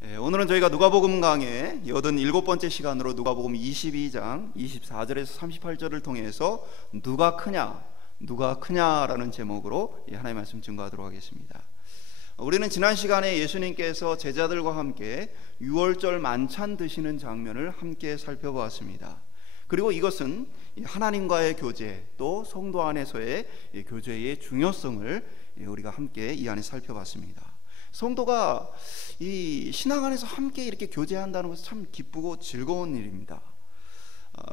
오늘은 저희가 누가복음 강의 87번째 시간으로 누가복음 22장 24절에서 38절을 통해서 누가 크냐라는 제목으로 하나님의 말씀 증거하도록 하겠습니다. 우리는 지난 시간에 예수님께서 제자들과 함께 유월절 만찬 드시는 장면을 함께 살펴보았습니다. 그리고 이것은 하나님과의 교제, 또 성도 안에서의 교제의 중요성을 우리가 함께 이 안에 살펴봤습니다. 성도가 이 신앙 안에서 함께 이렇게 교제한다는 것은 참 기쁘고 즐거운 일입니다.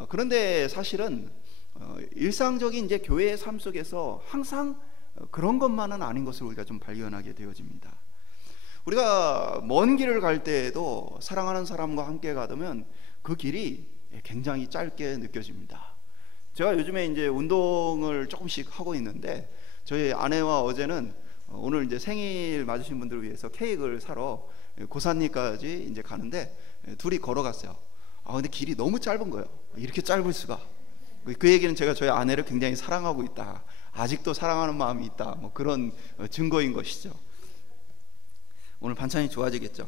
그런데 사실은 일상적인 이제 교회의 삶 속에서 항상 그런 것만은 아닌 것을 우리가 좀 발견하게 되어집니다. 우리가 먼 길을 갈 때에도 사랑하는 사람과 함께 가면 그 길이 굉장히 짧게 느껴집니다. 제가 요즘에 이제 운동을 조금씩 하고 있는데 저희 아내와 어제는 오늘 이제 생일 맞으신 분들을 위해서 케이크를 사러 고산리까지 이제 가는데 둘이 걸어갔어요. 근데 길이 너무 짧은 거예요. 이렇게 짧을 수가. 그 얘기는 제가 저희 아내를 굉장히 사랑하고 있다, 아직도 사랑하는 마음이 있다, 뭐 그런 증거인 것이죠. 오늘 반찬이 좋아지겠죠.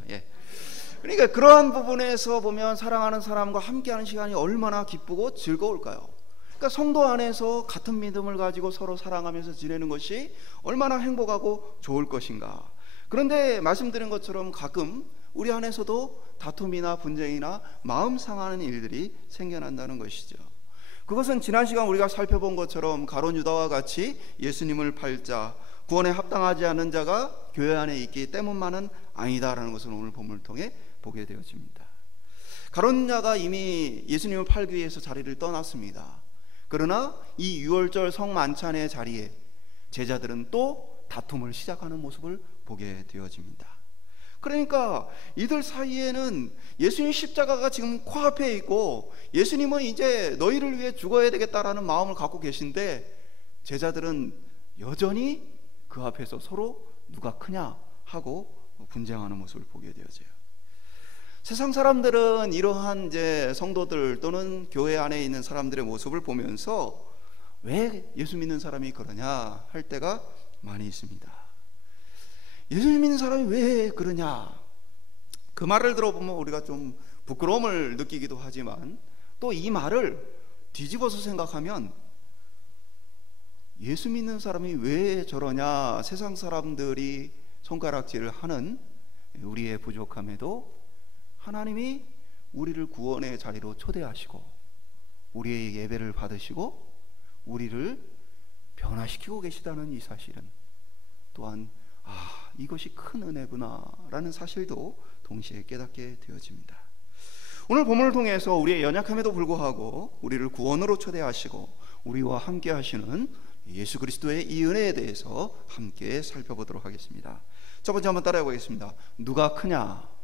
그러니까 그러한 부분에서 보면 사랑하는 사람과 함께하는 시간이 얼마나 기쁘고 즐거울까요? 그러니까 성도 안에서 같은 믿음을 가지고 서로 사랑하면서 지내는 것이 얼마나 행복하고 좋을 것인가. 그런데 말씀드린 것처럼 가끔 우리 안에서도 다툼이나 분쟁이나 마음 상하는 일들이 생겨난다는 것이죠. 그것은 지난 시간 우리가 살펴본 것처럼 가룟 유다와 같이 예수님을 팔자, 구원에 합당하지 않은 자가 교회 안에 있기 때문만은 아니다라는 것을 오늘 본문을 통해 보게 되어집니다. 가룟 유다가 이미 예수님을 팔기 위해서 자리를 떠났습니다. 그러나 이 유월절 성만찬의 자리에 제자들은 또 다툼을 시작하는 모습을 보게 되어집니다. 그러니까 이들 사이에는 예수님 십자가가 지금 코앞에 있고 예수님은 이제 너희를 위해 죽어야 되겠다라는 마음을 갖고 계신데 제자들은 여전히 그 앞에서 서로 누가 크냐 하고 분쟁하는 모습을 보게 되어져요. 세상 사람들은 이러한 이제 성도들 또는 교회 안에 있는 사람들의 모습을 보면서 왜 예수 믿는 사람이 그러냐 할 때가 많이 있습니다. 예수 믿는 사람이 왜 그러냐, 그 말을 들어보면 우리가 좀 부끄러움을 느끼기도 하지만 또 이 말을 뒤집어서 생각하면 예수 믿는 사람이 왜 저러냐, 세상 사람들이 손가락질을 하는 우리의 부족함에도 하나님이 우리를 구원의 자리로 초대하시고 우리의 예배를 받으시고 우리를 변화시키고 계시다는 이 사실은 또한 이것이 큰 은혜구나 라는 사실도 동시에 깨닫게 되어집니다. 오늘 본문을 통해서 우리의 연약함에도 불구하고 우리를 구원으로 초대하시고 우리와 함께 하시는 예수 그리스도의 이 은혜에 대해서 함께 살펴보도록 하겠습니다. 첫 번째 한번 따라해 보겠습니다. 누가 크냐?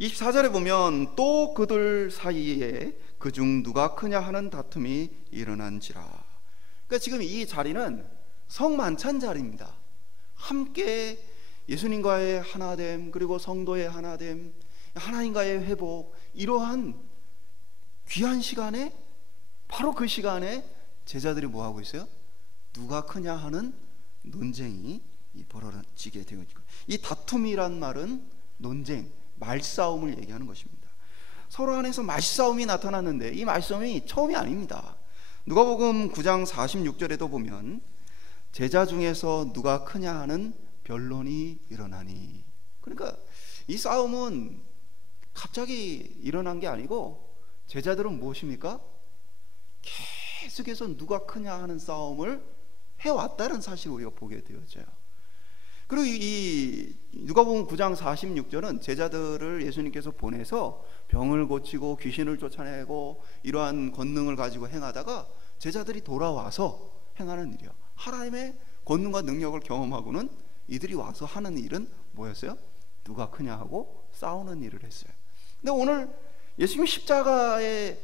24절에 보면 또 그들 사이에 그중 누가 크냐 하는 다툼이 일어난지라. 그러니까 지금 이 자리는 성만찬 자리입니다. 함께 예수님과의 하나됨, 그리고 성도의 하나됨, 하나님과의 회복, 이러한 귀한 시간에, 바로 그 시간에 제자들이 뭐하고 있어요? 누가 크냐 하는 논쟁이 벌어지게 되어 있고, 이 다툼이란 말은 논쟁, 말싸움을 얘기하는 것입니다. 서로 안에서 말싸움이 나타났는데 이 말싸움이 처음이 아닙니다. 누가복음 9장 46절에도 보면 제자 중에서 누가 크냐 하는 변론이 일어나니, 그러니까 이 싸움은 갑자기 일어난 게 아니고 제자들은 무엇입니까? 계속해서 누가 크냐 하는 싸움을 해왔다는 사실을 우리가 보게 되어져요. 그리고 이 누가복음 9장 46절은 제자들을 예수님께서 보내서 병을 고치고 귀신을 쫓아내고 이러한 권능을 가지고 행하다가 제자들이 돌아와서 행하는 일이에요. 하나님의 권능과 능력을 경험하고는 이들이 와서 하는 일은 뭐였어요? 누가 크냐 하고 싸우는 일을 했어요. 근데 오늘 예수님 십자가의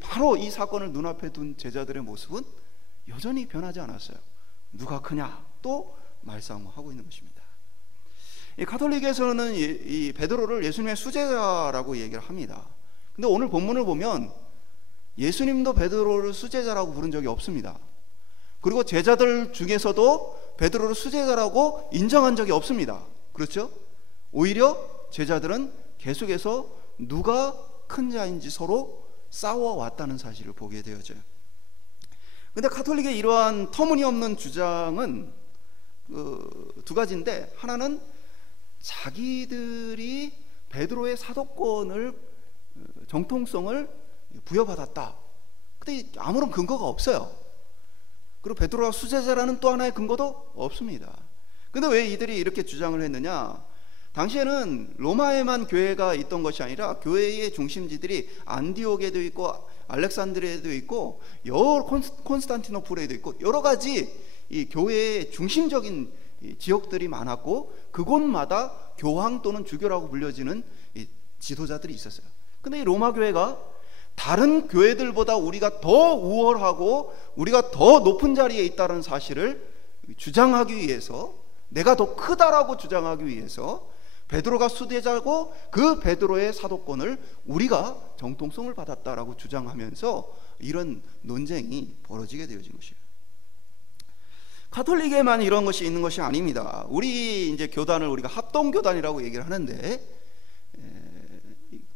바로 이 사건을 눈앞에 둔 제자들의 모습은 여전히 변하지 않았어요. 누가 크냐? 또 말싸움을 하고 있는 것입니다. 이 가톨릭에서는 이 베드로를 예수님의 수제자라고 얘기를 합니다. 근데 오늘 본문을 보면 예수님도 베드로를 수제자라고 부른 적이 없습니다. 그리고 제자들 중에서도 베드로를 수제자라고 인정한 적이 없습니다. 그렇죠? 오히려 제자들은 계속해서 누가 큰 자인지 서로 싸워왔다는 사실을 보게 되어져요. 근데 가톨릭의 이러한 터무니없는 주장은 두 가지인데, 하나는 자기들이 베드로의 사도권을 정통성을 부여받았다. 근데 아무런 근거가 없어요. 그리고 베드로가 수제자라는 또 하나의 근거도 없습니다. 근데 왜 이들이 이렇게 주장을 했느냐? 당시에는 로마에만 교회가 있던 것이 아니라 교회의 중심지들이 안디옥에도 있고 알렉산드리아에도 있고 콘스탄티노플에도 있고 여러 가지 이 교회의 중심적인 지역들이 많았고, 그곳마다 교황 또는 주교라고 불려지는 지도자들이 있었어요. 근데 이 로마 교회가 다른 교회들보다 우리가 더 우월하고 우리가 더 높은 자리에 있다는 사실을 주장하기 위해서, 내가 더 크다라고 주장하기 위해서 베드로가 수제자고 그 베드로의 사도권을 우리가 정통성을 받았다라고 주장하면서 이런 논쟁이 벌어지게 되어진 것이에요. 가톨릭에만 이런 것이 있는 것이 아닙니다. 우리 이제 교단을 우리가 합동교단이라고 얘기를 하는데,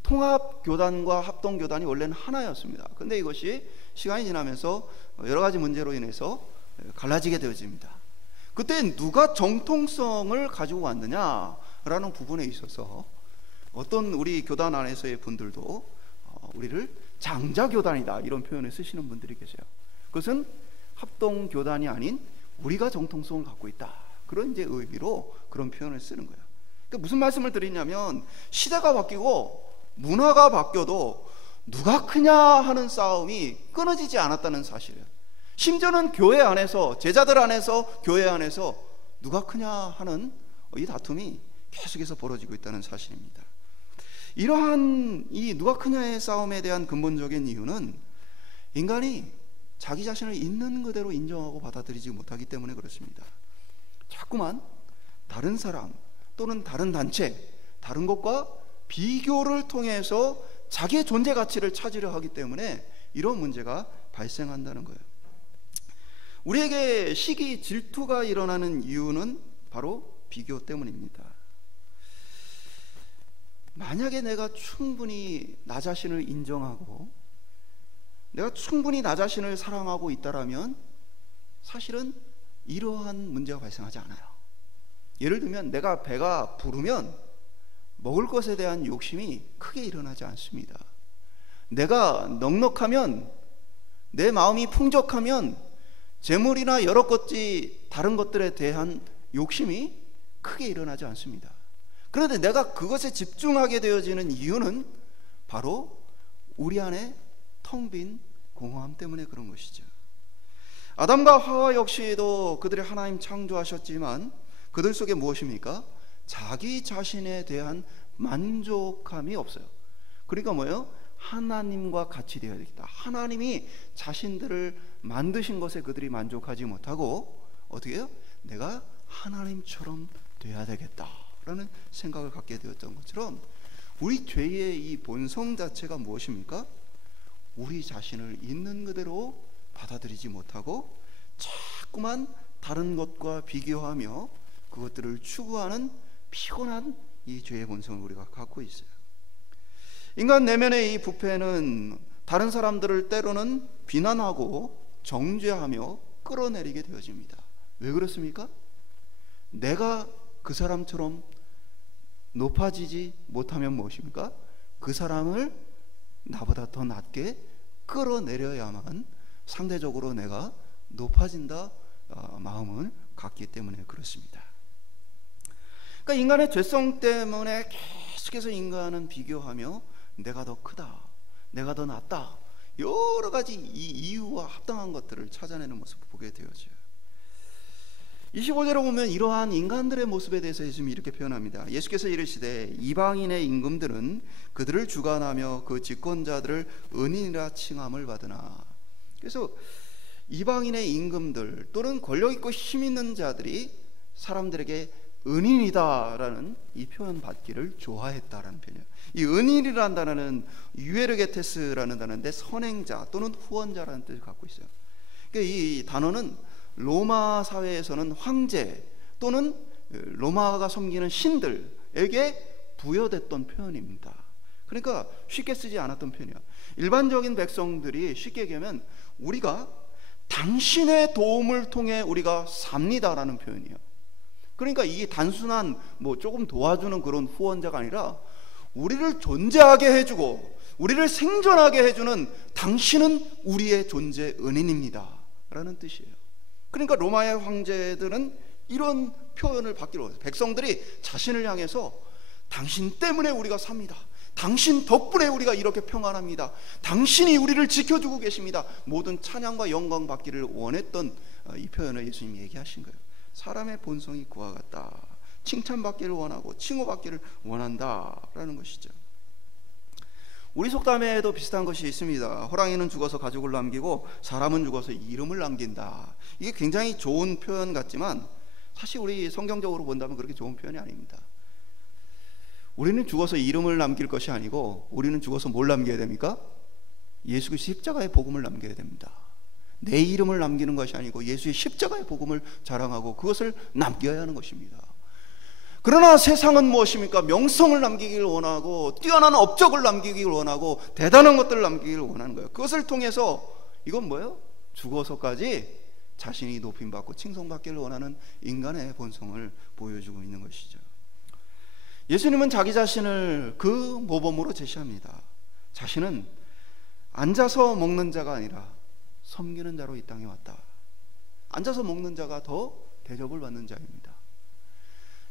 통합교단과 합동교단이 원래는 하나였습니다. 근데 이것이 시간이 지나면서 여러 가지 문제로 인해서 갈라지게 되어집니다. 그때 누가 정통성을 가지고 왔느냐라는 부분에 있어서 어떤 우리 교단 안에서의 분들도 우리를 장자교단이다 이런 표현을 쓰시는 분들이 계세요. 그것은 합동교단이 아닌 우리가 정통성을 갖고 있다, 그런 이제 의미로 그런 표현을 쓰는 거예요. 그러니까 무슨 말씀을 드리냐면, 시대가 바뀌고 문화가 바뀌어도 누가 크냐 하는 싸움이 끊어지지 않았다는 사실이에요. 심지어는 교회 안에서, 제자들 안에서, 교회 안에서 누가 크냐 하는 이 다툼이 계속해서 벌어지고 있다는 사실입니다. 이러한 이 누가 크냐의 싸움에 대한 근본적인 이유는 인간이 자기 자신을 있는 그대로 인정하고 받아들이지 못하기 때문에 그렇습니다. 자꾸만 다른 사람 또는 다른 단체, 다른 것과 비교를 통해서 자기의 존재 가치를 찾으려 하기 때문에 이런 문제가 발생한다는 거예요. 우리에게 시기, 질투가 일어나는 이유는 바로 비교 때문입니다. 만약에 내가 충분히 나 자신을 인정하고 내가 충분히 나 자신을 사랑하고 있다라면 사실은 이러한 문제가 발생하지 않아요. 예를 들면 내가 배가 부르면 먹을 것에 대한 욕심이 크게 일어나지 않습니다. 내가 넉넉하면, 내 마음이 풍족하면 재물이나 여러 가지 다른 것들에 대한 욕심이 크게 일어나지 않습니다. 그런데 내가 그것에 집중하게 되어지는 이유는 바로 우리 안에 텅 빈 공허함 때문에 그런 것이죠. 아담과 하와 역시도 그들이 하나님 창조하셨지만 그들 속에 무엇입니까? 자기 자신에 대한 만족함이 없어요. 그러니까 뭐예요? 하나님과 같이 되어야 되겠다. 하나님이 자신들을 만드신 것에 그들이 만족하지 못하고 어떻게 해요? 내가 하나님처럼 돼야 되겠다라는 생각을 갖게 되었던 것처럼 우리 죄의 이 본성 자체가 무엇입니까? 우리 자신을 있는 그대로 받아들이지 못하고 자꾸만 다른 것과 비교하며 그것들을 추구하는 피곤한 이 죄의 본성을 우리가 갖고 있어요. 인간 내면의 이 부패는 다른 사람들을 때로는 비난하고 정죄하며 끌어내리게 되어집니다. 왜 그렇습니까? 내가 그 사람처럼 높아지지 못하면 무엇입니까? 그 사람을 나보다 더 낮게 끌어내려야만 상대적으로 내가 높아진다 마음을 갖기 때문에 그렇습니다. 그러니까 인간의 죄성 때문에 계속해서 인간은 비교하며 내가 더 크다, 내가 더 낫다, 여러 가지 이 이유와 합당한 것들을 찾아내는 모습을 보게 되어져요. 25절에 보면 이러한 인간들의 모습에 대해서 예수님이 이렇게 표현합니다. 예수께서 이르시되 이방인의 임금들은 그들을 주관하며 그 집권자들을 은인이라 칭함을 받으나. 그래서 이방인의 임금들 또는 권력 있고 힘 있는 자들이 사람들에게 은인이다라는 이 표현 받기를 좋아했다라는 표현이에요. 이 은인이라는 단어는 유에르게테스라는 단어인데 선행자 또는 후원자라는 뜻을 갖고 있어요. 그러니까 이 단어는 로마 사회에서는 황제 또는 로마가 섬기는 신들에게 부여됐던 표현입니다. 그러니까 쉽게 쓰지 않았던 표현이야. 일반적인 백성들이 쉽게 얘기하면 우리가 당신의 도움을 통해 우리가 삽니다라는 표현이에요. 그러니까 이게 단순한 뭐 조금 도와주는 그런 후원자가 아니라 우리를 존재하게 해주고 우리를 생존하게 해주는 당신은 우리의 존재 은인입니다 라는 뜻이에요. 그러니까 로마의 황제들은 이런 표현을 받기로 해요. 백성들이 자신을 향해서 당신 때문에 우리가 삽니다. 당신 덕분에 우리가 이렇게 평안합니다. 당신이 우리를 지켜주고 계십니다. 모든 찬양과 영광 받기를 원했던 이 표현을 예수님이 얘기하신 거예요. 사람의 본성이 그와 같다. 칭찬받기를 원하고 칭호받기를 원한다라는 것이죠. 우리 속담에도 비슷한 것이 있습니다. 호랑이는 죽어서 가죽을 남기고 사람은 죽어서 이름을 남긴다. 이게 굉장히 좋은 표현 같지만 사실 우리 성경적으로 본다면 그렇게 좋은 표현이 아닙니다. 우리는 죽어서 이름을 남길 것이 아니고 우리는 죽어서 뭘 남겨야 됩니까? 예수 그리스도의 십자가의 복음을 남겨야 됩니다. 내 이름을 남기는 것이 아니고 예수의 십자가의 복음을 자랑하고 그것을 남겨야 하는 것입니다. 그러나 세상은 무엇입니까? 명성을 남기기를 원하고 뛰어난 업적을 남기기를 원하고 대단한 것들을 남기기를 원하는 거예요. 그것을 통해서 이건 뭐예요? 죽어서까지 자신이 높임받고 칭송받기를 원하는 인간의 본성을 보여주고 있는 것이죠. 예수님은 자기 자신을 그 모범으로 제시합니다. 자신은 앉아서 먹는 자가 아니라 섬기는 자로 이 땅에 왔다. 앉아서 먹는 자가 더 대접을 받는 자입니다.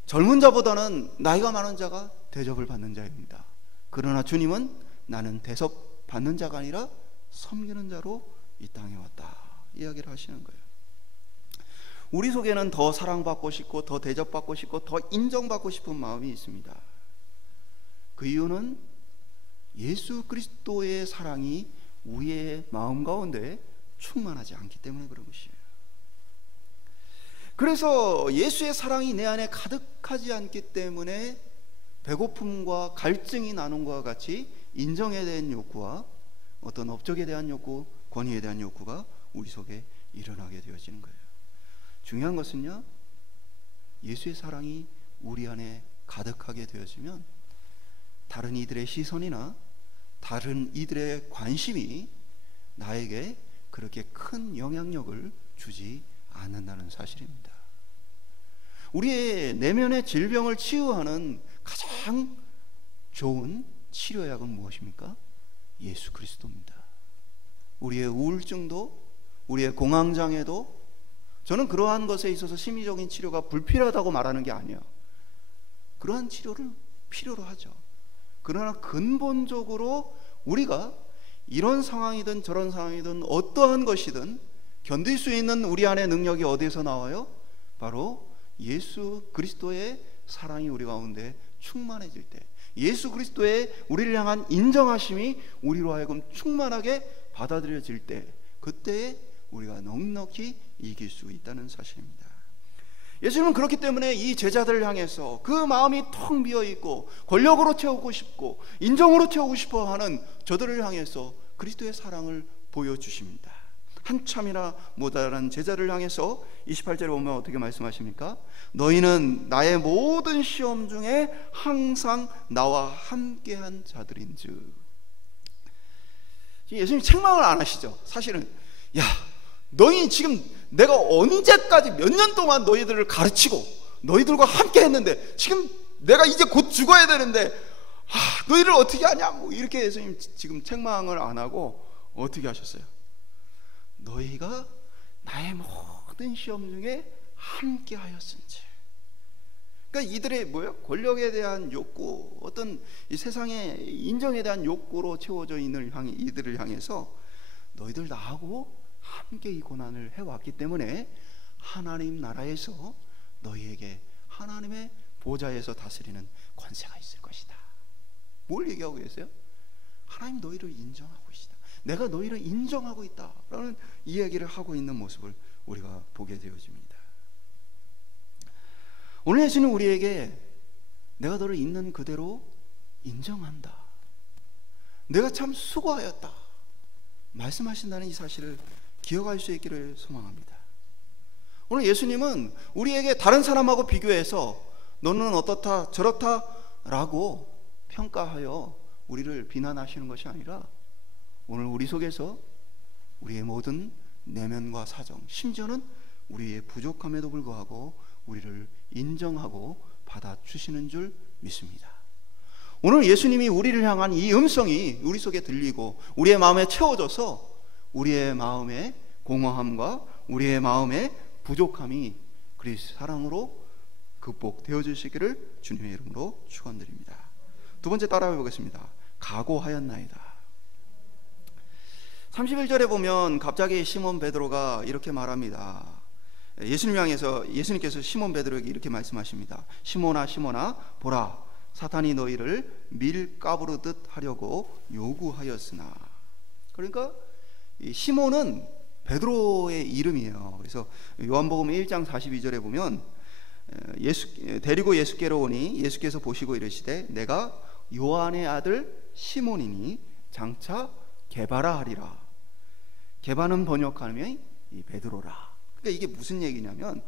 젊은 자보다는 나이가 많은 자가 대접을 받는 자입니다. 그러나 주님은 나는 대접 받는 자가 아니라 섬기는 자로 이 땅에 왔다 이야기를 하시는 거예요. 우리 속에는 더 사랑받고 싶고 더 대접받고 싶고 더 인정받고 싶은 마음이 있습니다. 그 이유는 예수 그리스도의 사랑이 우리의 마음 가운데 충만하지 않기 때문에 그런 것이에요. 그래서 예수의 사랑이 내 안에 가득하지 않기 때문에 배고픔과 갈증이 나눔과 같이 인정에 대한 욕구와 어떤 업적에 대한 욕구, 권위에 대한 욕구가 우리 속에 일어나게 되어지는 거예요. 중요한 것은요, 예수의 사랑이 우리 안에 가득하게 되어지면 다른 이들의 시선이나 다른 이들의 관심이 나에게 그렇게 큰 영향력을 주지 않는다는 사실입니다. 우리의 내면의 질병을 치유하는 가장 좋은 치료약은 무엇입니까? 예수 그리스도입니다. 우리의 우울증도 우리의 공황장애도 저는 그러한 것에 있어서 심리적인 치료가 불필요하다고 말하는 게 아니에요. 그러한 치료를 필요로 하죠. 그러나 근본적으로 우리가 이런 상황이든 저런 상황이든 어떠한 것이든 견딜 수 있는 우리 안의 능력이 어디에서 나와요? 바로 예수 그리스도의 사랑이 우리 가운데 충만해질 때, 예수 그리스도의 우리를 향한 인정하심이 우리로 하여금 충만하게 받아들여질 때, 그때에 우리가 넉넉히 이길 수 있다는 사실입니다. 예수님은 그렇기 때문에 이 제자들을 향해서 그 마음이 텅 비어있고 권력으로 채우고 싶고 인정으로 채우고 싶어 하는 저들을 향해서 그리스도의 사랑을 보여주십니다. 한참이나 모자란 제자를 향해서 28절에 보면 어떻게 말씀하십니까? 너희는 나의 모든 시험 중에 항상 나와 함께한 자들인즉. 예수님 책망을 안 하시죠. 사실은 야, 너희 지금 내가 언제까지 몇 년 동안 너희들을 가르치고 너희들과 함께 했는데 지금 내가 이제 곧 죽어야 되는데 너희를 어떻게 하냐, 뭐 이렇게 예수님 지금 책망을 안 하고 어떻게 하셨어요? 너희가 나의 모든 시험 중에 함께 하였은지. 그러니까 이들의 뭐예요? 권력에 대한 욕구, 어떤 이 세상의 인정에 대한 욕구로 채워져 있는 이들을 향해서 너희들 나하고 함께 이 고난을 해왔기 때문에 하나님 나라에서 너희에게 하나님의 보좌에서 다스리는 권세가 있을 것이다. 뭘 얘기하고 계세요? 하나님 너희를 인정하고 계시다. 내가 너희를 인정하고 있다라는 이야기를 하고 있는 모습을 우리가 보게 되어집니다. 오늘 예수는 우리에게 내가 너를 있는 그대로 인정한다, 내가 참 수고하였다 말씀하신다는 이 사실을 기억할 수 있기를 소망합니다. 오늘 예수님은 우리에게 다른 사람하고 비교해서 너는 어떻다 저렇다 라고 평가하여 우리를 비난하시는 것이 아니라 오늘 우리 속에서 우리의 모든 내면과 사정, 심지어는 우리의 부족함에도 불구하고 우리를 인정하고 받아주시는 줄 믿습니다. 오늘 예수님이 우리를 향한 이 음성이 우리 속에 들리고 우리의 마음에 채워져서 우리의 마음의 공허함과 우리의 마음의 부족함이 그리스도 사랑으로 극복되어 주시기를 주님의 이름으로 축원드립니다. 두 번째 따라해 보겠습니다. 각오하였나이다. 31절에 보면 갑자기 시몬 베드로가 이렇게 말합니다. 예수님 향해서 예수님께서 시몬 베드로에게 이렇게 말씀하십니다. 시몬아 시몬아 보라, 사탄이 너희를 밀가부르듯 하려고 요구하였으나. 그러니까 이 시몬은 베드로의 이름이에요. 그래서 요한복음 1장 42절에 보면 데리고 예수께로 오니 예수께서 보시고 이르시되 내가 요한의 아들 시몬이니 장차 게바라 하리라. 게바는 번역하면 이 베드로라. 그러니까 이게 무슨 얘기냐면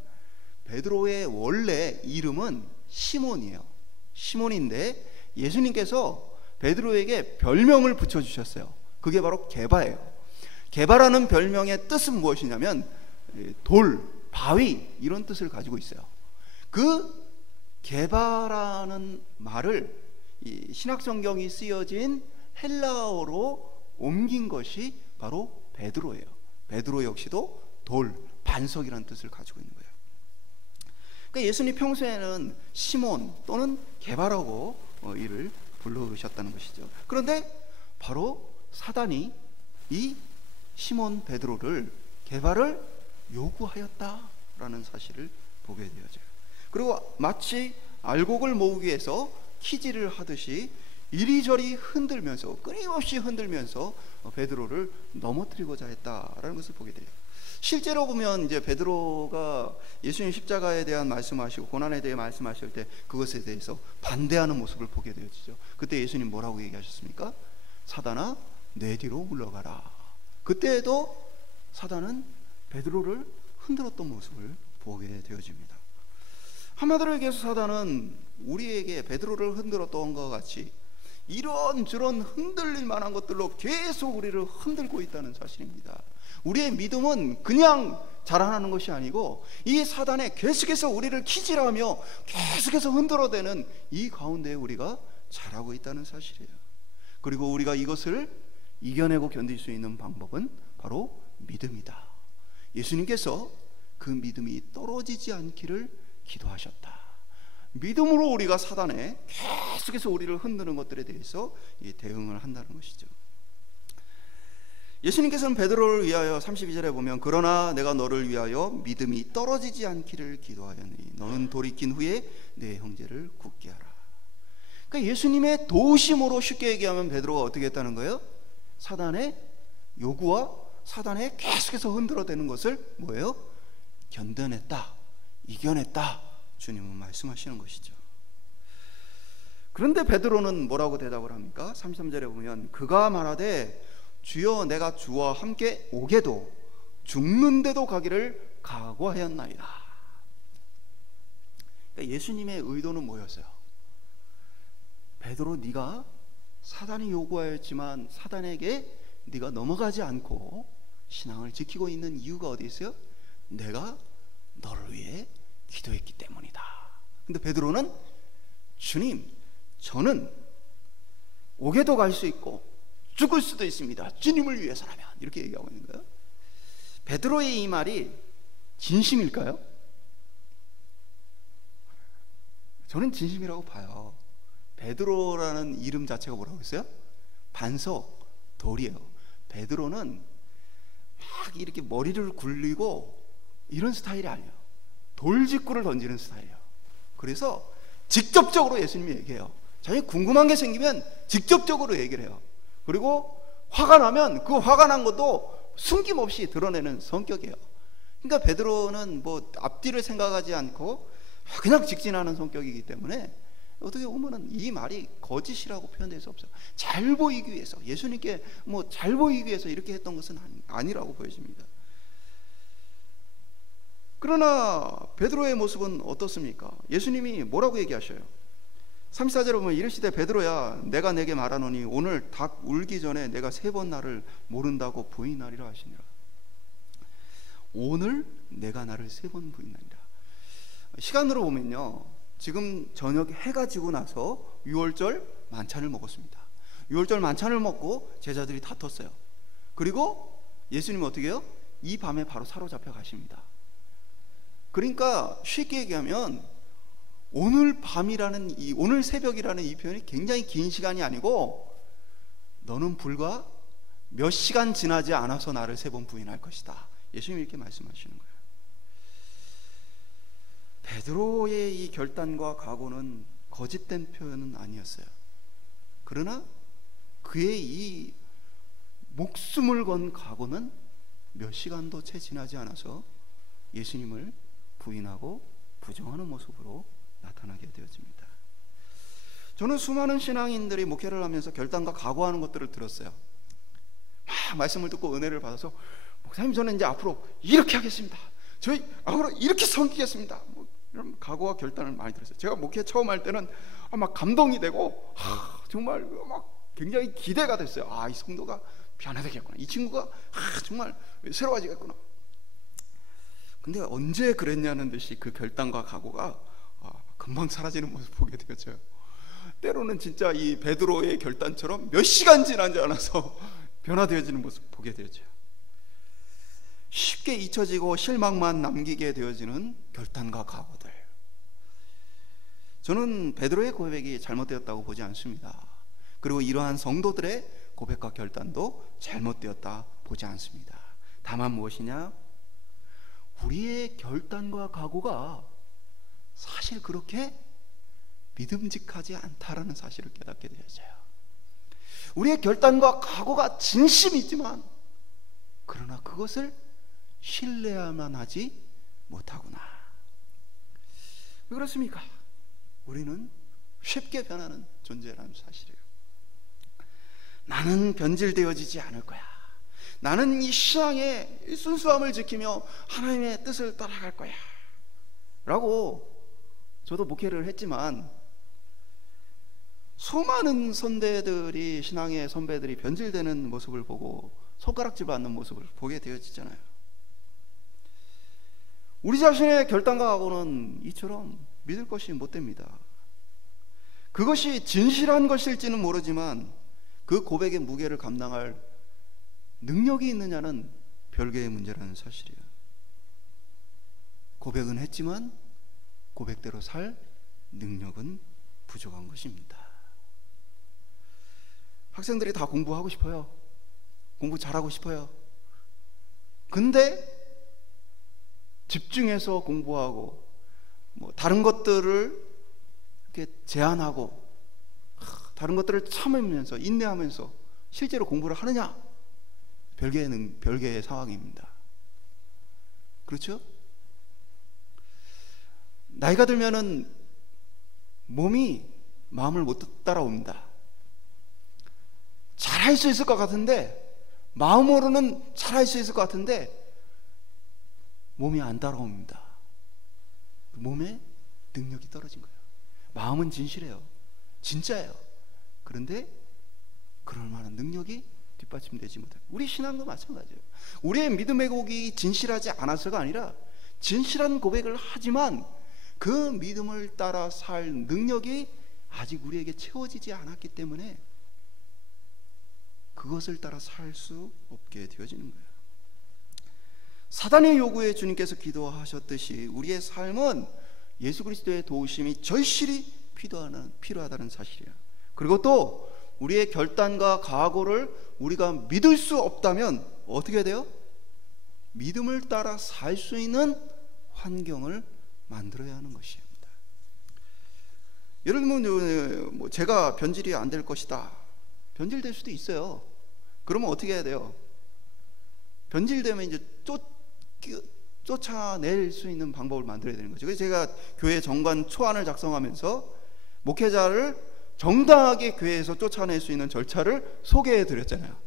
베드로의 원래 이름은 시몬이에요. 시몬인데 예수님께서 베드로에게 별명을 붙여주셨어요. 그게 바로 게바예요. 게바라는 별명의 뜻은 무엇이냐면 돌, 바위 이런 뜻을 가지고 있어요. 그 게바라는 말을 이 신약성경이 쓰여진 헬라어로 옮긴 것이 바로 베드로예요. 베드로 역시도 돌, 반석이라는 뜻을 가지고 있는 거예요. 그러니까 예수님 평소에는 시몬 또는 게바라고 이를 부르셨다는 것이죠. 그런데 바로 사단이 이 시몬 베드로를 게바를 요구하였다라는 사실을 보게 되어져요. 그리고 마치 알곡을 모으기 위해서 키질을 하듯이 이리저리 흔들면서 끊임없이 흔들면서 베드로를 넘어뜨리고자 했다라는 것을 보게 돼요. 실제로 보면 이제 베드로가 예수님 십자가에 대한 말씀하시고 고난에 대해 말씀하실 때 그것에 대해서 반대하는 모습을 보게 되어지죠. 그때 예수님 뭐라고 얘기하셨습니까? 사단아 내 뒤로 물러가라. 그때에도 사단은 베드로를 흔들었던 모습을 보게 되어집니다. 한마디로 얘기해서 사단은 우리에게 베드로를 흔들었던 것 같이 이런저런 흔들릴 만한 것들로 계속 우리를 흔들고 있다는 사실입니다. 우리의 믿음은 그냥 자라나는 것이 아니고 이 사단에 계속해서 우리를 키질하며 계속해서 흔들어대는 이 가운데 우리가 자라고 있다는 사실이에요. 그리고 우리가 이것을 이겨내고 견딜 수 있는 방법은 바로 믿음이다. 예수님께서 그 믿음이 떨어지지 않기를 기도하셨다. 믿음으로 우리가 사단에 계속해서 우리를 흔드는 것들에 대해서 대응을 한다는 것이죠. 예수님께서는 베드로를 위하여 32절에 보면 그러나 내가 너를 위하여 믿음이 떨어지지 않기를 기도하였으니 너는 돌이킨 후에 내 형제를 굳게 하라. 그러니까 예수님의 도우심으로 쉽게 얘기하면 베드로가 어떻게 했다는 거예요? 사단의 요구와 사단에 계속해서 흔들어대는 것을 뭐예요? 견뎌냈다, 이겨냈다, 주님은 말씀하시는 것이죠. 그런데 베드로는 뭐라고 대답을 합니까? 33절에 보면 그가 말하되 주여 내가 주와 함께 오게도 죽는데도 가기를 각오하였나이다. 그러니까 예수님의 의도는 뭐였어요? 베드로 네가 사단이 요구하였지만 사단에게 네가 넘어가지 않고 신앙을 지키고 있는 이유가 어디 있어요? 내가 너를 위해 기도했기 때문이다. 근데 베드로는 주님 저는 오게도 갈 수 있고 죽을 수도 있습니다. 주님을 위해서라면 이렇게 얘기하고 있는 거예요. 베드로의 이 말이 진심일까요? 저는 진심이라고 봐요. 베드로라는 이름 자체가 뭐라고 했어요? 반석, 돌이에요. 베드로는 막 이렇게 머리를 굴리고 이런 스타일이 아니에요. 돌직구를 던지는 스타일이에요. 그래서 직접적으로 예수님이 얘기해요. 자기 궁금한 게 생기면 직접적으로 얘기를 해요. 그리고 화가 나면 그 화가 난 것도 숨김없이 드러내는 성격이에요. 그러니까 베드로는 뭐 앞뒤를 생각하지 않고 그냥 직진하는 성격이기 때문에 어떻게 보면은 이 말이 거짓이라고 표현될 수 없어요. 잘 보이기 위해서, 예수님께 뭐 잘 보이기 위해서 이렇게 했던 것은 아니라고 보여집니다. 그러나 베드로의 모습은 어떻습니까? 예수님이 뭐라고 얘기하셔요? 34절에 보면 이르시되 베드로야 내가 내게 말하노니 오늘 닭 울기 전에 내가 3번 나를 모른다고 부인하리라 하시니라. 오늘 내가 나를 3번 부인하리라. 시간으로 보면요, 지금 저녁 해가 지고 나서 유월절 만찬을 먹었습니다. 유월절 만찬을 먹고 제자들이 다퉜어요. 그리고 예수님은 어떻게 해요? 이 밤에 바로 사로잡혀 가십니다. 그러니까 쉽게 얘기하면 오늘 밤이라는 오늘 새벽이라는 이 표현이 굉장히 긴 시간이 아니고 너는 불과 몇 시간 지나지 않아서 나를 3번 부인할 것이다. 예수님이 이렇게 말씀하시는 거예요. 베드로의 이 결단과 각오는 거짓된 표현은 아니었어요. 그러나 그의 이 목숨을 건 각오는 몇 시간도 채 지나지 않아서 예수님을 부인하고 부정하는 모습으로 나타나게 되어집니다. 저는 수많은 신앙인들이 목회를 하면서 결단과 각오하는 것들을 들었어요. 막 말씀을 듣고 은혜를 받아서 목사님 저는 이제 앞으로 이렇게 하겠습니다. 저희 앞으로 이렇게 섬기겠습니다. 뭐 이런 각오와 결단을 많이 들었어요. 제가 목회 처음 할 때는 막 감동이 되고 정말 막 굉장히 기대가 됐어요. 이 성도가 변화되겠구나. 이 친구가 정말 새로워지겠구나. 근데 언제 그랬냐는 듯이 그 결단과 각오가 금방 사라지는 모습 보게 되었죠. 때로는 진짜 이 베드로의 결단처럼 몇 시간 지나지 않아서 변화되어지는 모습 보게 되었죠. 쉽게 잊혀지고 실망만 남기게 되어지는 결단과 각오들. 저는 베드로의 고백이 잘못되었다고 보지 않습니다. 그리고 이러한 성도들의 고백과 결단도 잘못되었다 보지 않습니다. 다만 무엇이냐? 우리의 결단과 각오가 사실 그렇게 믿음직하지 않다라는 사실을 깨닫게 되어져요. 우리의 결단과 각오가 진심이지만 그러나 그것을 신뢰야만 하지 못하구나. 왜 그렇습니까? 우리는 쉽게 변하는 존재라는 사실이에요. 나는 변질되어지지 않을 거야. 나는 이 신앙의 순수함을 지키며 하나님의 뜻을 따라갈 거야 라고 저도 목회를 했지만 수많은 선배들이, 신앙의 선배들이 변질되는 모습을 보고 손가락질 받는 모습을 보게 되어지잖아요. 우리 자신의 결단과 각오는 이처럼 믿을 것이 못 됩니다. 그것이 진실한 것일지는 모르지만 그 고백의 무게를 감당할 능력이 있느냐는 별개의 문제라는 사실이에요. 고백은 했지만 고백대로 살 능력은 부족한 것입니다. 학생들이 다 공부하고 싶어요. 공부 잘하고 싶어요. 근데 집중해서 공부하고 다른 것들을 이렇게 제한하고 다른 것들을 참으면서 인내하면서 실제로 공부를 하느냐? 별개의 상황입니다. 그렇죠? 나이가 들면은 몸이 마음을 못 따라옵니다. 잘할 수 있을 것 같은데, 마음으로는 잘할 수 있을 것 같은데 몸이 안 따라옵니다. 몸에 능력이 떨어진 거예요. 마음은 진실해요. 진짜예요. 그런데 그럴 만한 능력이 뒷받침되지 못해요. 우리 신앙도 마찬가지예요. 우리의 믿음의 고백이 진실하지 않아서가 아니라 진실한 고백을 하지만 그 믿음을 따라 살 능력이 아직 우리에게 채워지지 않았기 때문에 그것을 따라 살 수 없게 되어지는 거예요. 사단의 요구에 주님께서 기도하셨듯이 우리의 삶은 예수 그리스도의 도우심이 절실히 필요하다는 사실이에요. 그리고 또 우리의 결단과 각오를 우리가 믿을 수 없다면 어떻게 해야 돼요? 믿음을 따라 살 수 있는 환경을 만들어야 하는 것입니다. 예를 들면 제가 변질이 안 될 것이다. 변질될 수도 있어요. 그러면 어떻게 해야 돼요? 변질되면 이제 쫓아낼 수 있는 방법을 만들어야 되는 거죠. 그래서 제가 교회 정관 초안을 작성하면서 목회자를 정당하게 교회에서 쫓아낼 수 있는 절차를 소개해 드렸잖아요.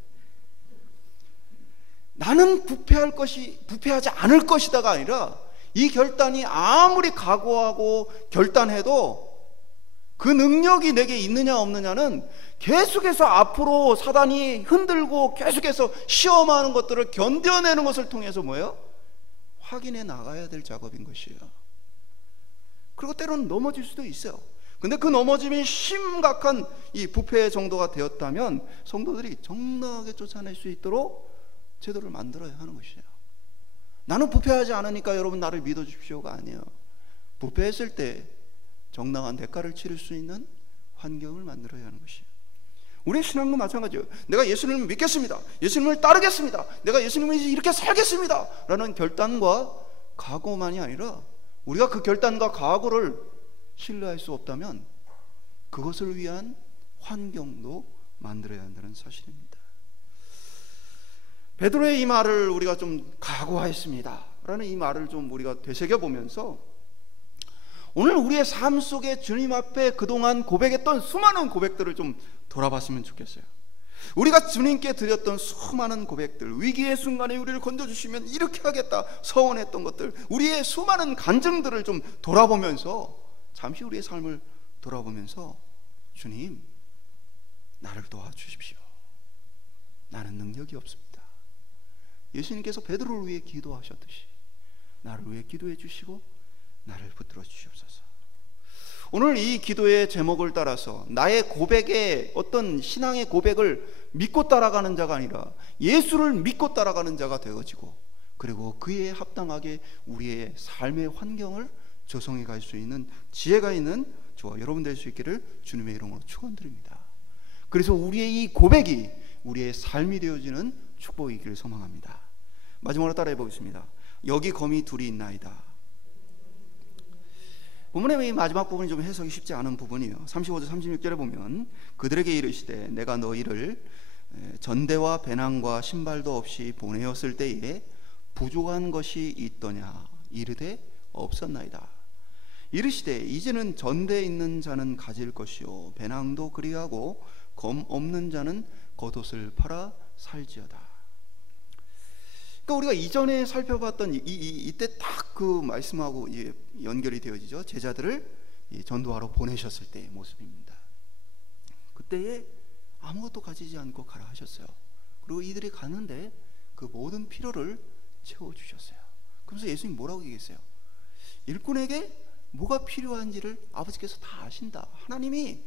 나는 부패하지 않을 것이다가 아니라 이 결단이 아무리 각오하고 결단해도 그 능력이 내게 있느냐 없느냐는 계속해서 앞으로 사단이 흔들고 계속해서 시험하는 것들을 견뎌내는 것을 통해서 뭐예요? 확인해 나가야 될 작업인 것이에요. 그리고 때로는 넘어질 수도 있어요. 근데 그 넘어짐이 심각한 이 부패 정도가 되었다면 성도들이 정당하게 쫓아낼 수 있도록 제도를 만들어야 하는 것이에요. 나는 부패하지 않으니까 여러분 나를 믿어주십시오가 아니에요. 부패했을 때 정당한 대가를 치를 수 있는 환경을 만들어야 하는 것이에요. 우리의 신앙도 마찬가지예요. 내가 예수님을 믿겠습니다. 예수님을 따르겠습니다. 내가 예수님을 이렇게 살겠습니다 라는 결단과 각오만이 아니라 우리가 그 결단과 각오를 신뢰할 수 없다면 그것을 위한 환경도 만들어야 한다는 사실입니다. 베드로의 이 말을 우리가 좀 각오하였습니다 라는 이 말을 좀 우리가 되새겨보면서 오늘 우리의 삶 속에 주님 앞에 그동안 고백했던 수많은 고백들을 좀 돌아봤으면 좋겠어요. 우리가 주님께 드렸던 수많은 고백들, 위기의 순간에 우리를 건져주시면 이렇게 하겠다 서원했던 것들, 우리의 수많은 간증들을 좀 돌아보면서 잠시 우리의 삶을 돌아보면서 주님, 나를 도와주십시오. 나는 능력이 없습니다. 예수님께서 베드로를 위해 기도하셨듯이 나를 위해 기도해 주시고 나를 붙들어 주시옵소서. 오늘 이 기도의 제목을 따라서 나의 고백에 어떤 신앙의 고백을 믿고 따라가는 자가 아니라 예수를 믿고 따라가는 자가 되어지고 그리고 그에 합당하게 우리의 삶의 환경을 조성해 갈 수 있는 지혜가 있는 저와 여러분 될 수 있기를 주님의 이름으로 축원드립니다. 그래서 우리의 이 고백이 우리의 삶이 되어지는 축복이기를 소망합니다. 마지막으로 따라해 보겠습니다. 여기 거미 둘이 있나이다. 본문의 마지막 부분이 좀 해석이 쉽지 않은 부분이에요. 35절 36절에 보면 그들에게 이르시되 내가 너희를 전대와 배낭과 신발도 없이 보내었을 때에 부족한 것이 있더냐 이르되 없었나이다. 이르시되 이제는 전대에 있는 자는 가질 것이요 배낭도 그리하고 검 없는 자는 겉옷을 팔아 살지어다. 그러니까 우리가 이전에 살펴봤던 이때 딱 그 말씀하고 연결이 되어지죠. 제자들을 전도하러 보내셨을 때의 모습입니다. 그때에 아무것도 가지지 않고 가라 하셨어요. 그리고 이들이 가는데 그 모든 필요를 채워주셨어요. 그러면서 예수님 뭐라고 얘기했어요? 일꾼에게 뭐가 필요한지를 아버지께서 다 아신다. 하나님이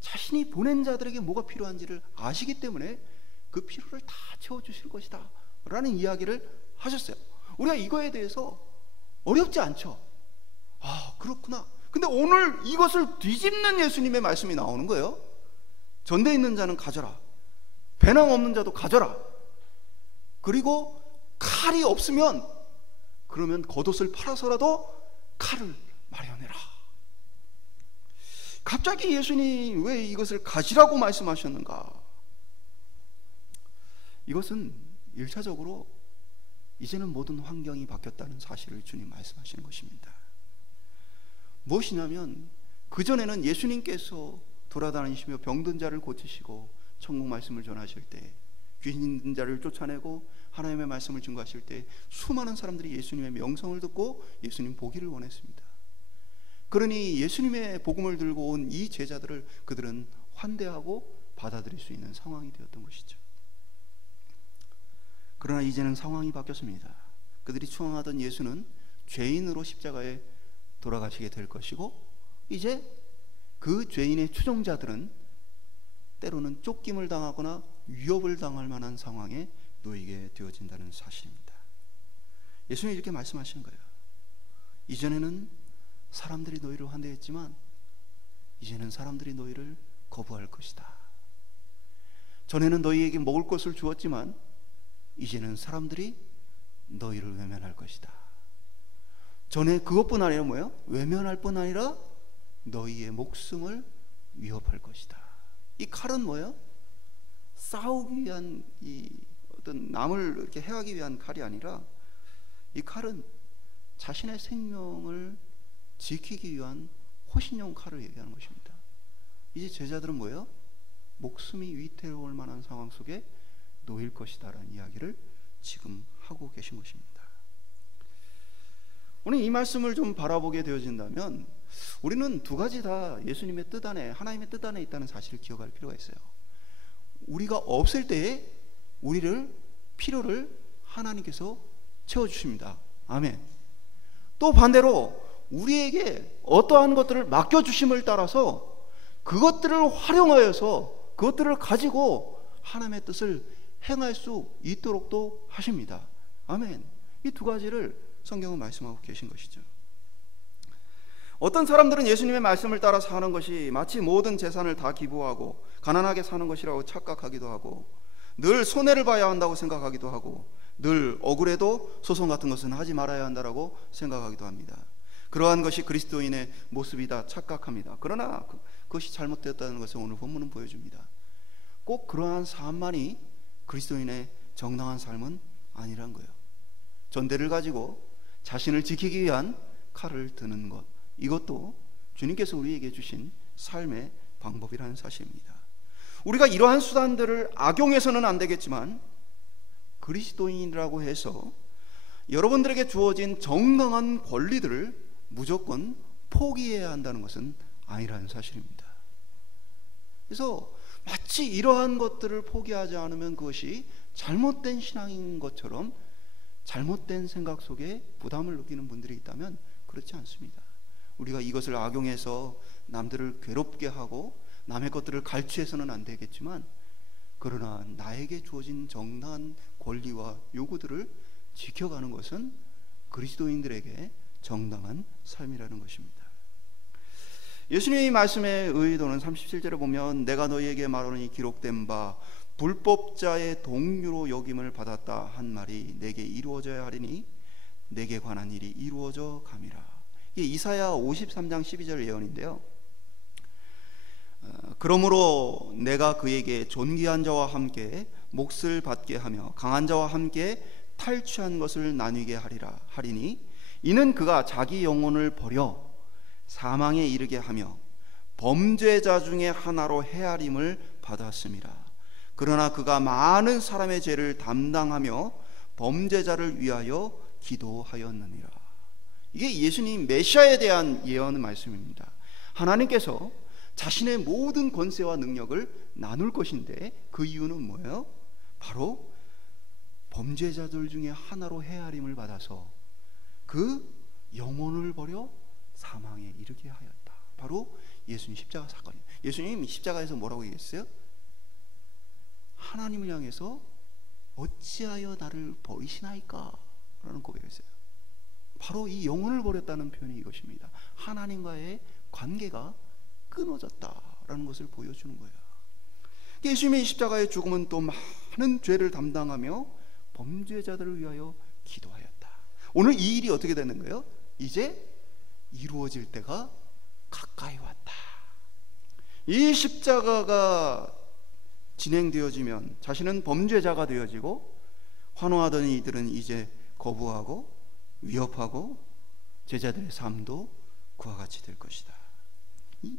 자신이 보낸 자들에게 뭐가 필요한지를 아시기 때문에 그 필요를 다 채워주실 것이다 라는 이야기를 하셨어요. 우리가 이거에 대해서 어렵지 않죠. 아 그렇구나. 근데 오늘 이것을 뒤집는 예수님의 말씀이 나오는 거예요. 전대에 있는 자는 가져라, 배낭 없는 자도 가져라, 그리고 칼이 없으면 그러면 겉옷을 팔아서라도 칼을 마련해라. 갑자기 예수님이 왜 이것을 가지라고 말씀하셨는가? 이것은 1차적으로 이제는 모든 환경이 바뀌었다는 사실을 주님 말씀하시는 것입니다. 무엇이냐면 그전에는 예수님께서 돌아다니시며 병든 자를 고치시고 천국 말씀을 전하실 때, 귀신 있는 자를 쫓아내고 하나님의 말씀을 증거하실 때 수많은 사람들이 예수님의 명성을 듣고 예수님 보기를 원했습니다. 그러니 예수님의 복음을 들고 온 이 제자들을 그들은 환대하고 받아들일 수 있는 상황이 되었던 것이죠. 그러나 이제는 상황이 바뀌었습니다. 그들이 추앙하던 예수는 죄인으로 십자가에 돌아가시게 될 것이고 이제 그 죄인의 추종자들은 때로는 쫓김을 당하거나 위협을 당할 만한 상황에 놓이게 되어진다는 사실입니다. 예수님이 이렇게 말씀하시는 거예요. 이전에는 사람들이 너희를 환대했지만 이제는 사람들이 너희를 거부할 것이다. 전에는 너희에게 먹을 것을 주었지만 이제는 사람들이 너희를 외면할 것이다. 전에 그것뿐 아니라 뭐예요? 외면할 뿐 아니라 너희의 목숨을 위협할 것이다. 이 칼은 뭐예요? 싸우기 위한 이 어떤 남을 이렇게 해하기 위한 칼이 아니라 이 칼은 자신의 생명을 지키기 위한 호신용 칼을 얘기하는 것입니다. 이제 제자들은 뭐예요? 목숨이 위태로울 만한 상황 속에 놓일 것이다 라는 이야기를 지금 하고 계신 것입니다. 오늘 이 말씀을 좀 바라보게 되어진다면 우리는 두 가지 다 예수님의 뜻 안에, 하나님의 뜻 안에 있다는 사실을 기억할 필요가 있어요. 우리가 없을 때에 우리를 필요를 하나님께서 채워주십니다. 아멘. 또 반대로 우리에게 어떠한 것들을 맡겨주심을 따라서 그것들을 활용하여서 그것들을 가지고 하나님의 뜻을 행할 수 있도록도 하십니다. 아멘. 이 두 가지를 성경은 말씀하고 계신 것이죠. 어떤 사람들은 예수님의 말씀을 따라 사는 것이 마치 모든 재산을 다 기부하고 가난하게 사는 것이라고 착각하기도 하고, 늘 손해를 봐야 한다고 생각하기도 하고, 늘 억울해도 소송 같은 것은 하지 말아야 한다라고 생각하기도 합니다. 그러한 것이 그리스도인의 모습이다 착각합니다. 그러나 그것이 잘못되었다는 것을 오늘 본문은 보여줍니다. 꼭 그러한 삶만이 그리스도인의 정당한 삶은 아니란 거예요. 전대를 가지고 자신을 지키기 위한 칼을 드는 것, 이것도 주님께서 우리에게 주신 삶의 방법이라는 사실입니다. 우리가 이러한 수단들을 악용해서는 안 되겠지만, 그리스도인이라고 해서 여러분들에게 주어진 정당한 권리들을 무조건 포기해야 한다는 것은 아니라는 사실입니다. 그래서 마치 이러한 것들을 포기하지 않으면 그것이 잘못된 신앙인 것처럼 잘못된 생각 속에 부담을 느끼는 분들이 있다면 그렇지 않습니다. 우리가 이것을 악용해서 남들을 괴롭게 하고 남의 것들을 갈취해서는 안 되겠지만, 그러나 나에게 주어진 정당한 권리와 요구들을 지켜가는 것은 그리스도인들에게 정당한 삶이라는 것입니다. 예수님의 말씀의 의도는 37절에 보면, 내가 너희에게 말하노니 기록된 바 불법자의 동류로 여김을 받았다 한 말이 내게 이루어져야 하리니 내게 관한 일이 이루어져 감이라. 이게 이사야 53장 12절 예언인데요. 그러므로 내가 그에게 존귀한 자와 함께 몫을 받게 하며 강한 자와 함께 탈취한 것을 나누게 하리니 이는 그가 자기 영혼을 버려 사망에 이르게 하며 범죄자 중에 하나로 헤아림을 받았음이라. 그러나 그가 많은 사람의 죄를 담당하며 범죄자를 위하여 기도하였느니라. 이게 예수님 메시아에 대한 예언의 말씀입니다. 하나님께서 자신의 모든 권세와 능력을 나눌 것인데, 그 이유는 뭐예요? 바로 범죄자들 중에 하나로 헤아림을 받아서 그 영혼을 버려 사망에 이르게 하였다. 바로 예수님 십자가 사건이에요. 예수님 십자가에서 뭐라고 얘기했어요? 하나님을 향해서 어찌하여 나를 버리시나이까? 라는 고백했어요. 바로 이 영혼을 버렸다는 표현이 이것입니다. 하나님과의 관계가 끊어졌다라는 것을 보여주는 거예요. 예수님의 십자가의 죽음은 또 많은 죄를 담당하며 범죄자들을 위하여 기도하였다. 오늘 이 일이 어떻게 되는 거예요? 이제 이루어질 때가 가까이 왔다. 이 십자가가 진행되어지면 자신은 범죄자가 되어지고, 환호하던 이들은 이제 거부하고 위협하고 제자들의 삶도 그와 같이 될 것이다.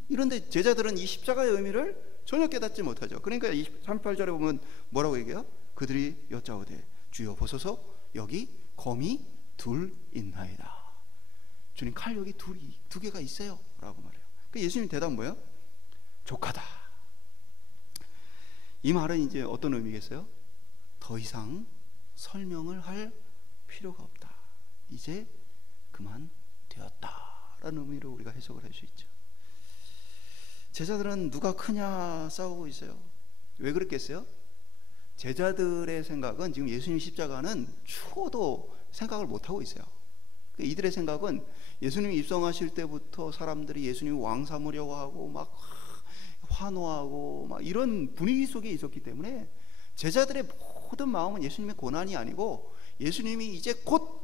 이런데 제자들은 이 십자가의 의미를 전혀 깨닫지 못하죠. 그러니까 38절에 보면 뭐라고 얘기해요? 그들이 여짜오되 주여 보소서 여기 검이 둘 있나이다. 주님 칼 여기 두 개가 있어요 라고 말해요. 그러니까 예수님 대답 뭐예요? 족하다. 이 말은 이제 어떤 의미겠어요? 더 이상 설명을 할 필요가 없다. 이제 그만 되었다라는 의미로 우리가 해석을 할 수 있죠. 제자들은 누가 크냐 싸우고 있어요. 왜 그랬겠어요? 제자들의 생각은 지금 예수님 십자가는 추워도 생각을 못하고 있어요. 이들의 생각은 예수님이 입성하실 때부터 사람들이 예수님 왕 삼으려고 하고 막 환호하고 막 이런 분위기 속에 있었기 때문에 제자들의 모든 마음은 예수님의 고난이 아니고 예수님이 이제 곧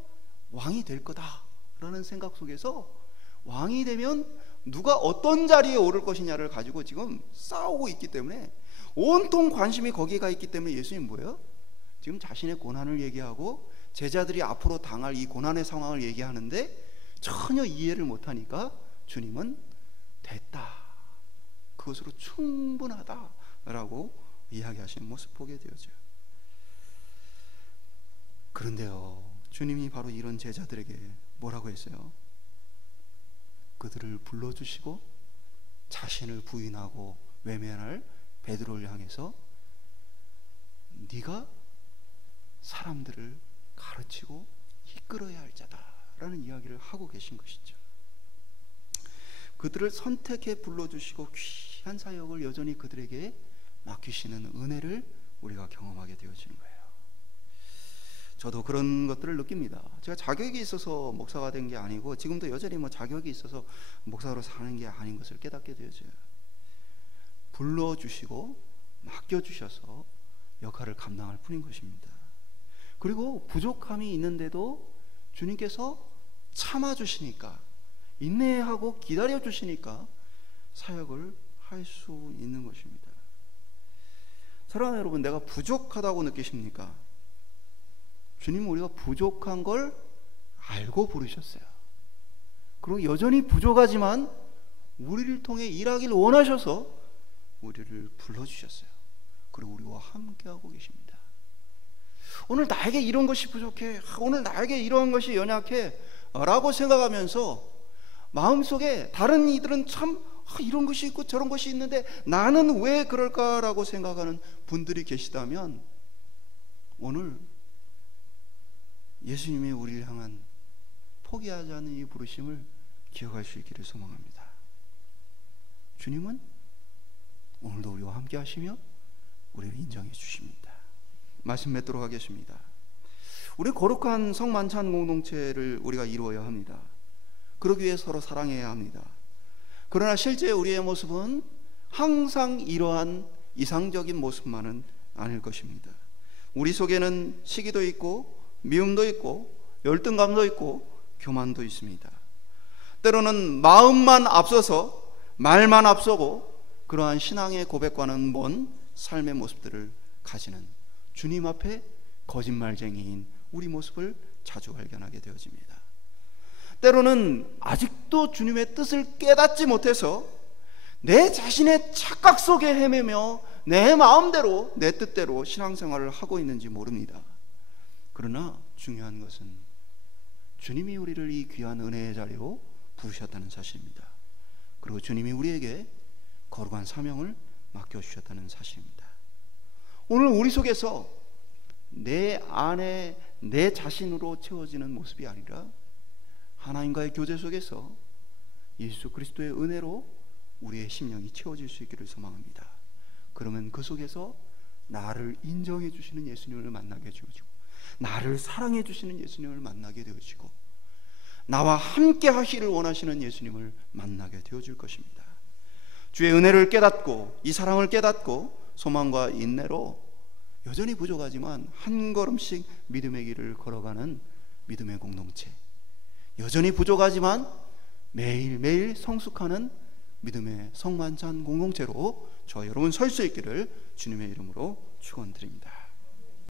왕이 될 거다라는 생각 속에서 왕이 되면 누가 어떤 자리에 오를 것이냐를 가지고 지금 싸우고 있기 때문에 온통 관심이 거기에 있기 때문에 예수님 뭐예요? 지금 자신의 고난을 얘기하고 제자들이 앞으로 당할 이 고난의 상황을 얘기하는데 전혀 이해를 못하니까 주님은 됐다, 그것으로 충분하다라고 이야기하시는 모습 보게 되어져요. 그런데요, 주님이 바로 이런 제자들에게 뭐라고 했어요? 그들을 불러주시고 자신을 부인하고 외면할 베드로를 향해서 네가 사람들을 가르치고 이끌어야 할 자다라는 이야기를 하고 계신 것이죠. 그들을 선택해 불러주시고 귀한 사역을 여전히 그들에게 맡기시는 은혜를 우리가 경험하게 되어지는 거예요. 저도 그런 것들을 느낍니다. 제가 자격이 있어서 목사가 된 게 아니고 지금도 여전히 자격이 있어서 목사로 사는 게 아닌 것을 깨닫게 되어져요. 불러주시고 맡겨주셔서 역할을 감당할 뿐인 것입니다. 그리고 부족함이 있는데도 주님께서 참아주시니까, 인내하고 기다려주시니까 사역을 할 수 있는 것입니다. 사랑하는 여러분, 내가 부족하다고 느끼십니까? 주님은 우리가 부족한 걸 알고 부르셨어요. 그리고 여전히 부족하지만 우리를 통해 일하기를 원하셔서 우리를 불러주셨어요. 그리고 우리와 함께하고 계십니다. 오늘 나에게 이런 것이 부족해, 오늘 나에게 이런 것이 연약해 라고 생각하면서 마음속에 다른 이들은 참 이런 것이 있고 저런 것이 있는데 나는 왜 그럴까라고 생각하는 분들이 계시다면 오늘 예수님이 우리를 향한 포기하지 않는 이 부르심을 기억할 수 있기를 소망합니다. 주님은 오늘도 우리와 함께 하시며 우리를 인정해 주십니다. 말씀 맺도록 하겠습니다. 우리 거룩한 성만찬 공동체를 우리가 이루어야 합니다. 그러기 위해 서로 사랑해야 합니다. 그러나 실제 우리의 모습은 항상 이러한 이상적인 모습만은 아닐 것입니다. 우리 속에는 시기도 있고 미움도 있고 열등감도 있고 교만도 있습니다. 때로는 마음만 앞서서 말만 앞서고 그러한 신앙의 고백과는 먼 삶의 모습들을 가지는 주님 앞에 거짓말쟁이인 우리 모습을 자주 발견하게 되어집니다. 때로는 아직도 주님의 뜻을 깨닫지 못해서 내 자신의 착각 속에 헤매며 내 마음대로 내 뜻대로 신앙생활을 하고 있는지 모릅니다. 그러나 중요한 것은 주님이 우리를 이 귀한 은혜의 자리로 부르셨다는 사실입니다. 그리고 주님이 우리에게 거룩한 사명을 맡겨주셨다는 사실입니다. 오늘 우리 속에서 내 안에 내 자신으로 채워지는 모습이 아니라 하나님과의 교제 속에서 예수 그리스도의 은혜로 우리의 심령이 채워질 수 있기를 소망합니다. 그러면 그 속에서 나를 인정해 주시는 예수님을 만나게 되어지고 나를 사랑해 주시는 예수님을 만나게 되어지고 나와 함께 하시기를 원하시는 예수님을 만나게 되어질 것입니다. 주의 은혜를 깨닫고 이 사랑을 깨닫고 소망과 인내로 여전히 부족하지만 한 걸음씩 믿음의 길을 걸어가는 믿음의 공동체, 여전히 부족하지만 매일매일 성숙하는 믿음의 성만찬 공동체로 저와 여러분 설 수 있기를 주님의 이름으로 축원드립니다.